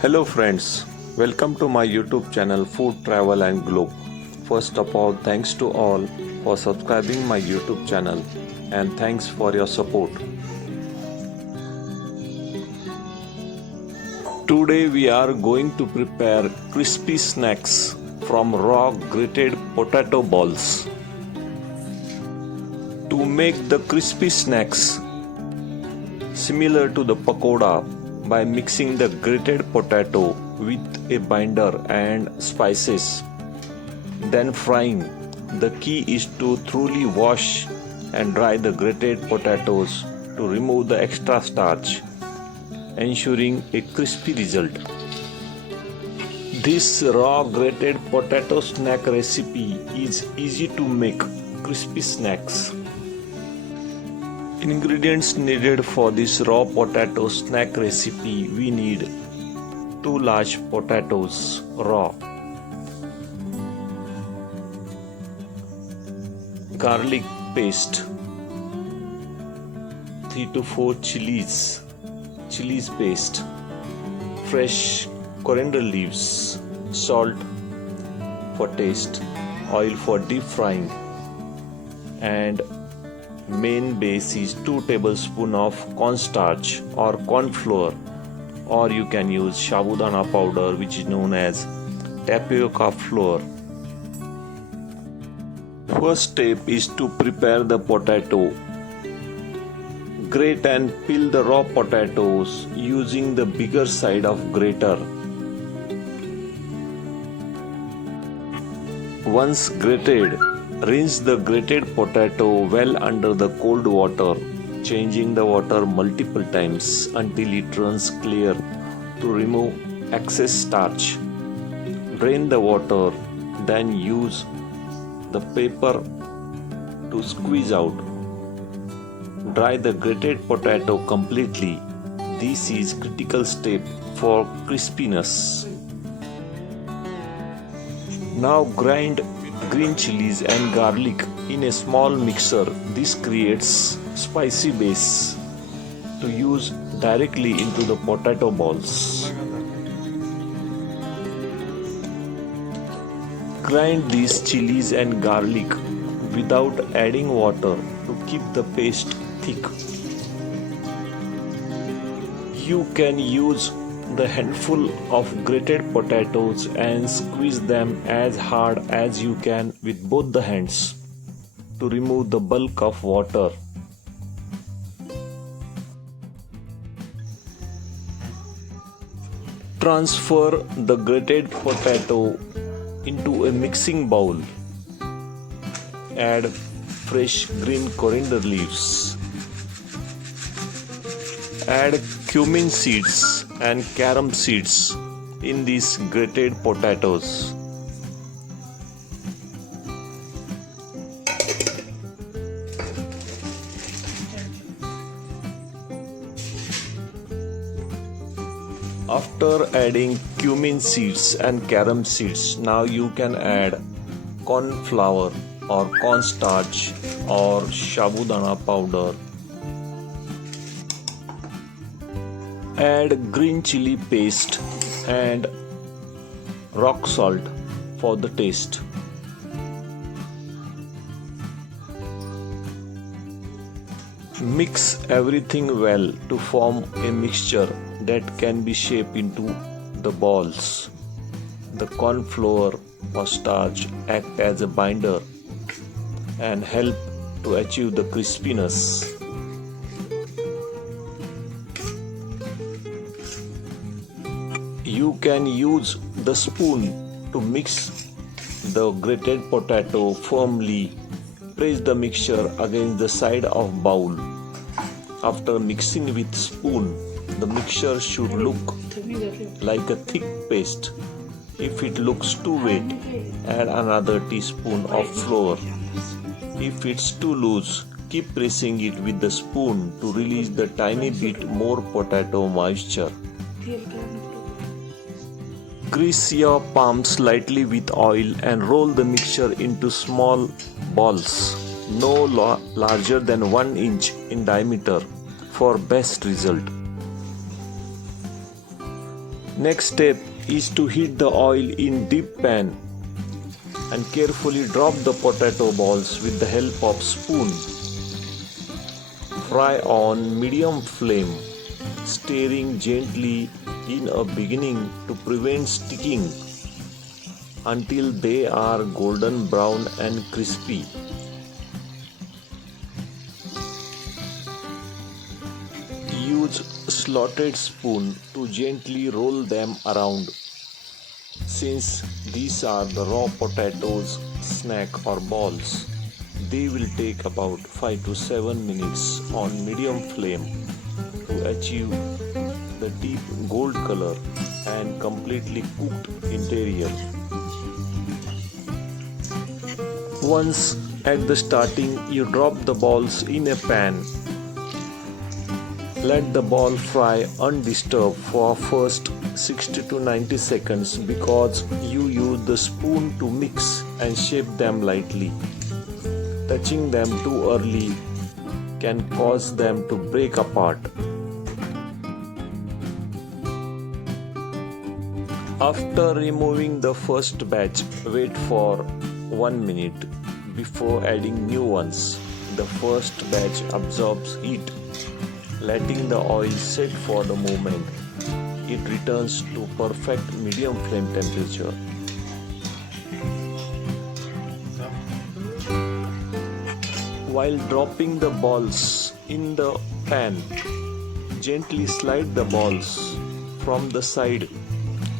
Hello friends, welcome to my YouTube channel Food Travel and Globe. First of all, thanks to all for subscribing my YouTube channel and thanks for your support. Today we are going to prepare crispy snacks from raw grated potato balls. To make the crispy snacks similar to the pakoda, by mixing the grated potato with a binder and spices, then frying. The key is to thoroughly wash and dry the grated potatoes to remove the extra starch, ensuring a crispy result. This raw grated potato snack recipe is easy to make crispy snacks. Ingredients needed for this raw potato snack recipe: we need 2 large potatoes raw, garlic paste, 3 to 4 chilies paste, fresh coriander leaves, salt for taste, oil for deep frying, and main base is 2 tablespoons of cornstarch or corn flour, or you can use sabudana powder, which is known as tapioca flour. First step is to prepare the potato. Grate and peel the raw potatoes using the bigger side of grater. Once grated, rinse the grated potato well under the cold water, changing the water multiple times until it runs clear to remove excess starch. Drain the water, then use the paper to squeeze out. Dry the grated potato completely. This is critical step for crispiness. Now grind green chilies and garlic in a small mixer. This creates spicy base to use directly into the potato balls. Grind these chilies and garlic without adding water to keep the paste thick. You can use the handful of grated potatoes and squeeze them as hard as you can with both the hands to remove the bulk of water. Transfer the grated potato into a mixing bowl. Add fresh green coriander leaves. Add cumin seeds and carom seeds in these grated potatoes. After adding cumin seeds and carom seeds, now you can add corn flour or cornstarch or sabudana powder. Add green chili paste and rock salt for the taste. Mix everything well to form a mixture that can be shaped into the balls. The corn flour or starch act as a binder and help to achieve the crispiness. You can use the spoon to mix the grated potato firmly. Press the mixture against the side of bowl. After mixing with spoon, the mixture should look like a thick paste. If it looks too wet, add another teaspoon of flour. If it's too loose, keep pressing it with the spoon to release the tiny bit more potato moisture. Grease your palms lightly with oil and roll the mixture into small balls, no larger than 1 inch in diameter for best result. Next step is to heat the oil in deep pan and carefully drop the potato balls with the help of spoon. Fry on medium flame, stirring gently in a beginning to prevent sticking until they are golden brown and crispy. Use slotted spoon to gently roll them around. Since these are the raw potatoes, snack or balls, they will take about 5 to 7 minutes on medium flame to achieve the deep gold color and completely cooked interior. Once at the starting, you drop the balls in a pan. Let the ball fry undisturbed for first 60 to 90 seconds because you use the spoon to mix and shape them lightly. Touching them too early can cause them to break apart. After removing the first batch, wait for 1 minute before adding new ones. The first batch absorbs heat, letting the oil set for the moment it returns to perfect medium flame temperature. While dropping the balls in the pan, gently slide the balls from the side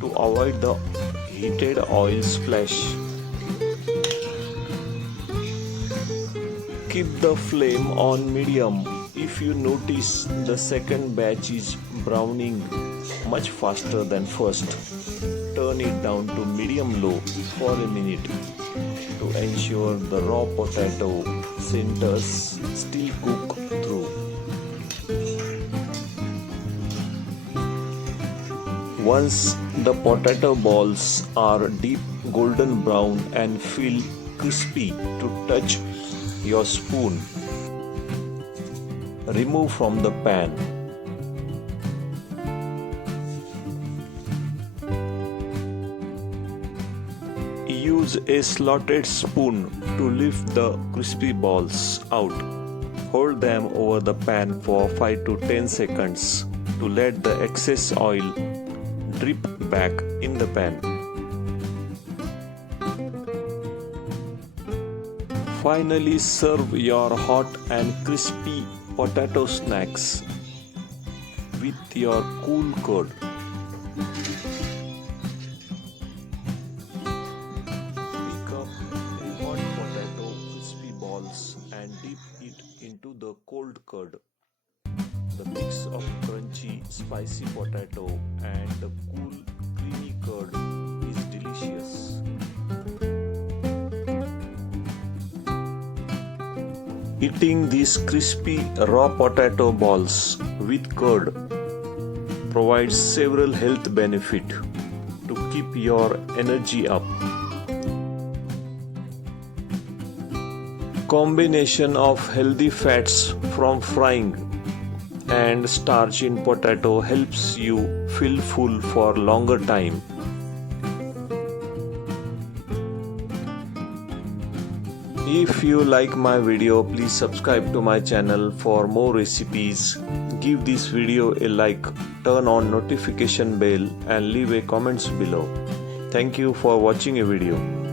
to avoid the heated oil splash. Keep the flame on medium. If you notice the second batch is browning much faster than first, turn it down to medium-low for a minute to ensure the raw potato centers still cook through. Once the potato balls are deep golden brown and feel crispy to touch your spoon, remove from the pan. Use a slotted spoon to lift the crispy balls out. Hold them over the pan for 5 to 10 seconds to let the excess oil drip back in the pan. Finally, serve your hot and crispy potato snacks with your cool curd. Pick up a hot potato crispy balls and dip it into the cold curd. The mix of crunchy, spicy potato and the cool, creamy curd is delicious. Eating these crispy raw potato balls with curd provides several health benefits to keep your energy up. Combination of healthy fats from frying and starch in potato helps you feel full for longer time. If you like my video, please subscribe to my channel for more recipes. Give this video a like, turn on notification bell and leave a comments below. Thank you for watching a video.